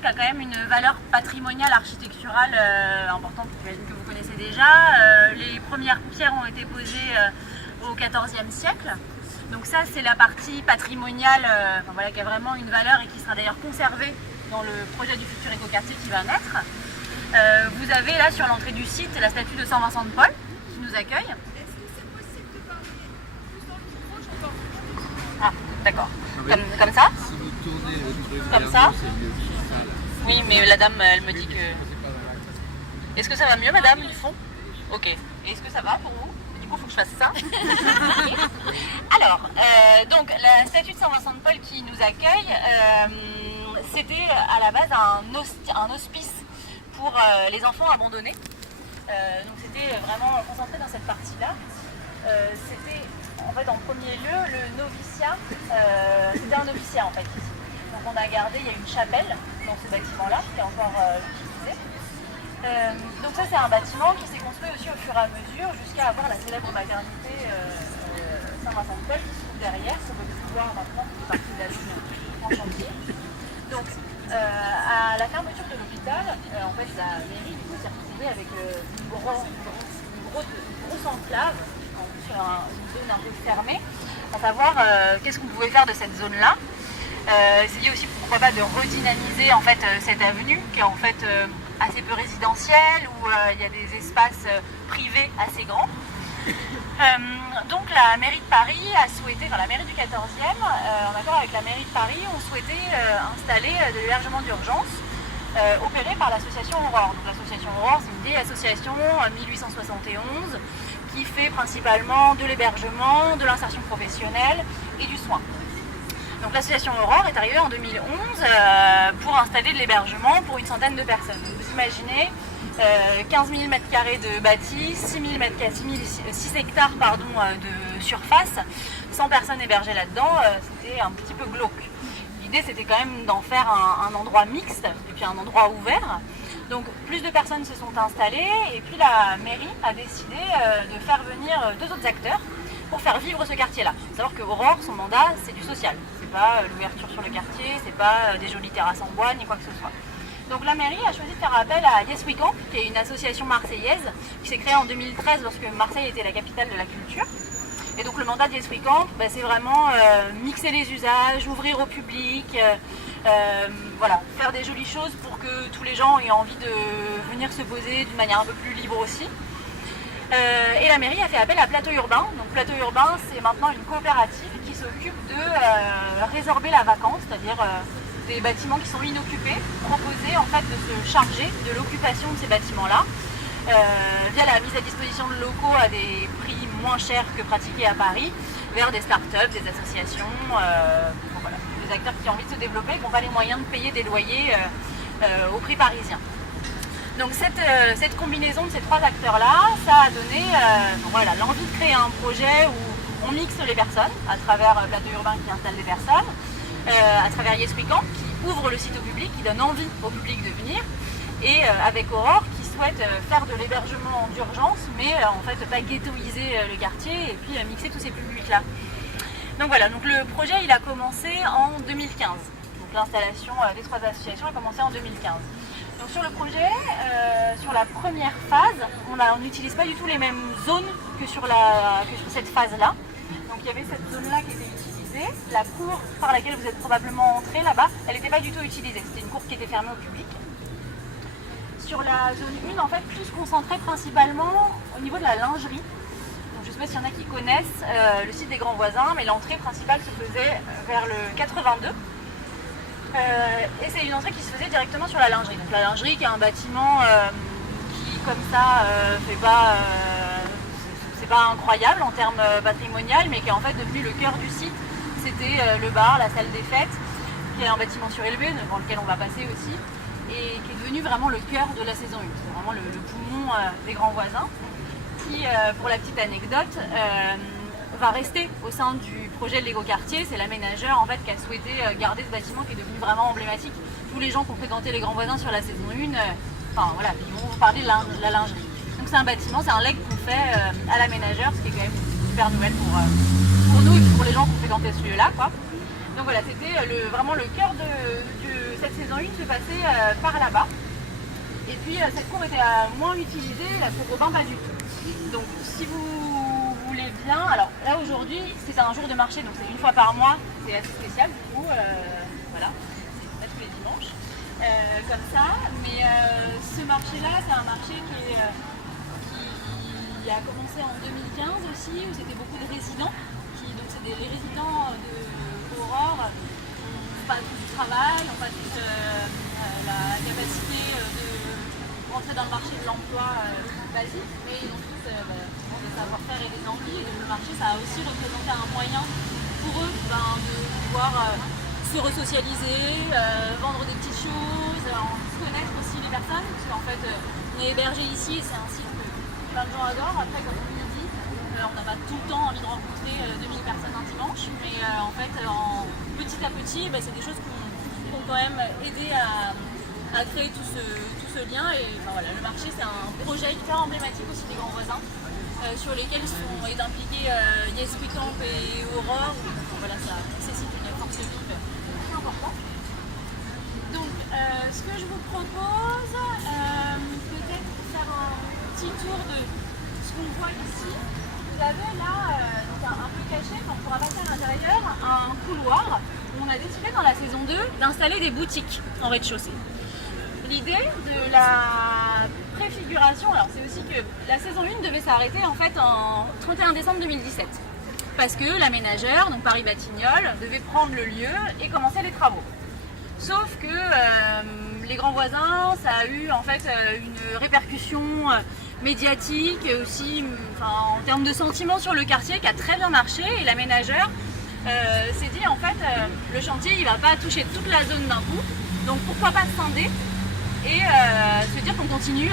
qui a quand même une valeur patrimoniale architecturale importante, j'imagine que vous connaissez déjà. Les premières pierres ont été posées au XIVe siècle. Donc ça, c'est la partie patrimoniale qui a vraiment une valeur et qui sera d'ailleurs conservée dans le projet du futur écoquartier qui va naître. Vous avez là sur l'entrée du site la statue de Saint Vincent de Paul qui nous accueille. Est-ce que c'est possible de parler plus dans le micro? J'entends. Ah, d'accord. Comme ça? Si vous tournez Comme ça? c'est mieux. Oui, mais la dame, elle me dit que... Est-ce que ça va mieux, madame, du fond? Ok. Et est-ce que ça va pour vous? Du coup, il faut que je fasse ça. Alors, donc, la statue de Saint Vincent de Paul qui nous accueille, c'était à la base un hospice pour les enfants abandonnés. Donc, c'était vraiment concentré dans cette partie-là. C'était, en fait, en premier lieu, le noviciat. C'était un noviciat, en fait, ici. Donc, on a gardé, il y a une chapelle dans ce bâtiment-là qui est encore utilisé. Donc ça c'est un bâtiment qui s'est construit aussi au fur et à mesure jusqu'à avoir la célèbre maternité Saint-Vincent de Paul qui se trouve derrière, qu'on peut plus voir maintenant, qui fait partie de la zone en chantier. Donc à la fermeture de l'hôpital, en fait la mairie du coup s'est retrouvée avec une grosse enclave, en plus sur une zone un peu fermée, à savoir qu'est-ce qu'on pouvait faire de cette zone-là. Essayer aussi pourquoi pas de redynamiser en fait cette avenue qui est en fait assez peu résidentielle, où il y a des espaces privés assez grands. Donc la mairie de Paris a souhaité, enfin la mairie du 14e, en accord avec la mairie de Paris, ont souhaité installer de l'hébergement d'urgence opéré par l'association Aurore. Donc l'association Aurore, c'est une vieille association 1871 qui fait principalement de l'hébergement, de l'insertion professionnelle et du soin. Donc l'association Aurore est arrivée en 2011 pour installer de l'hébergement pour une centaine de personnes. Donc, vous imaginez 15 000 m² de bâti, 6 hectares de surface, 100 personnes hébergées là-dedans, c'était un petit peu glauque. L'idée c'était quand même d'en faire un endroit mixte et puis un endroit ouvert. Donc plus de personnes se sont installées et puis la mairie a décidé de faire venir 2 autres acteurs pour faire vivre ce quartier-là. Il faut savoir que Aurore, son mandat, c'est du social. C'est pas l'ouverture sur le quartier, c'est pas des jolies terrasses en bois, ni quoi que ce soit. Donc la mairie a choisi de faire appel à Yes We Camp, qui est une association marseillaise, qui s'est créée en 2013 lorsque Marseille était la capitale de la culture. Et donc le mandat de Yes We Camp, c'est vraiment mixer les usages, ouvrir au public, faire des jolies choses pour que tous les gens aient envie de venir se poser d'une manière un peu plus libre aussi. Et la mairie a fait appel à Plateau Urbain. Donc Plateau Urbain, c'est maintenant une coopérative qui s'occupe de résorber la vacance, c'est-à-dire des bâtiments qui sont inoccupés, proposer en fait de se charger de l'occupation de ces bâtiments-là via la mise à disposition de locaux à des prix moins chers que pratiqués à Paris, vers des start-up, des associations, des acteurs qui ont envie de se développer, qui n'ont pas les moyens de payer des loyers au prix parisien. Donc cette combinaison de ces 3 acteurs-là, ça a donné l'envie de créer un projet où on mixe les personnes, à travers Plateau Urbain qui installe des personnes, à travers Yes We Camp qui ouvre le site au public, qui donne envie au public de venir, et avec Aurore qui souhaite faire de l'hébergement d'urgence, mais en fait pas ghettoiser le quartier et puis mixer tous ces publics-là. Donc voilà, donc le projet il a commencé en 2015. Donc l'installation des 3 associations a commencé en 2015. Donc sur le projet, sur la première phase, on n'utilise pas du tout les mêmes zones que sur cette phase-là. Donc il y avait cette zone-là qui était utilisée. La cour par laquelle vous êtes probablement entré là-bas, elle n'était pas du tout utilisée. C'était une cour qui était fermée au public. Sur la zone 1, en fait, tout se concentrait principalement au niveau de la lingerie. Donc je ne sais pas s'il y en a qui connaissent le site des Grands Voisins, mais l'entrée principale se faisait vers le 82. Et c'est une entrée qui se faisait directement sur la lingerie. Donc la lingerie qui est un bâtiment qui comme ça c'est pas incroyable en termes patrimonial, mais qui est en fait devenu le cœur du site. C'était le bar, la salle des fêtes, qui est un bâtiment surélevé devant lequel on va passer aussi, et qui est devenu vraiment le cœur de la saison 1. C'est vraiment le poumon des Grands Voisins, qui, pour la petite anecdote, va rester au sein du projet de l'écoquartier. C'est l'aménageur en fait qui a souhaité garder ce bâtiment qui est devenu vraiment emblématique. Tous les gens qui ont fréquenté les Grands Voisins sur la saison 1, ils vont vous parler de la lingerie. Donc c'est un bâtiment, c'est un leg qu'on fait à l'aménageur, ce qui est quand même une super nouvelle pour nous et pour les gens qui ont fréquenté ce lieu-là, quoi. Donc voilà, c'était vraiment le cœur de cette saison une se passait par là-bas. Et puis cette cour était moins utilisée, la cour Robin pas du tout. Donc si vous voulez bien, alors là aujourd'hui c'est un jour de marché, donc c'est une fois par mois, c'est assez spécial du coup, voilà, c'est pas tous les dimanches, comme ça. Mais ce marché-là, c'est un marché qui a commencé en 2015 aussi, où c'était beaucoup de résidents, donc c'est les résidents d'Aurore, n'ont pas tous du travail, n'ont pas tous la capacité de rentrer dans le marché de l'emploi basique, mais ils ont tous des savoir-faire et des envies. Et donc le marché, ça a aussi représenté un moyen pour eux de pouvoir se resocialiser, vendre des petites choses, connaître aussi les personnes, parce qu'en fait, on est hébergé ici et c'est un site que plein de gens adorent. Après, comme on le dit, on n'a pas tout le temps envie de rencontrer 2000 personnes un dimanche, mais en fait, petit à petit, c'est des choses qui ont quand même aidé à créer tout ce lien. Et voilà, le marché, c'est un projet hyper emblématique aussi des Grands Voisins, sur lesquels est impliqué Yes We Camp et Aurore. Voilà, ça nécessite une force vive très importante. Donc, ce que je vous propose, peut-être faire un petit tour de ce qu'on voit ici. Vous avez là, donc un peu caché, quand on pourra passer à l'intérieur, un couloir où on a décidé dans la saison 2 d'installer des boutiques en rez-de-chaussée. L'idée de la préfiguration, alors c'est aussi que la saison 1 devait s'arrêter en fait en 31 décembre 2017. Parce que l'aménageur, donc Paris Batignolles, devait prendre le lieu et commencer les travaux. Sauf que les Grands Voisins, ça a eu en fait une répercussion médiatique et aussi en termes de sentiment sur le quartier qui a très bien marché, et l'aménageur s'est dit en fait le chantier il va pas toucher toute la zone d'un coup, donc pourquoi pas scinder et se dire qu'on continue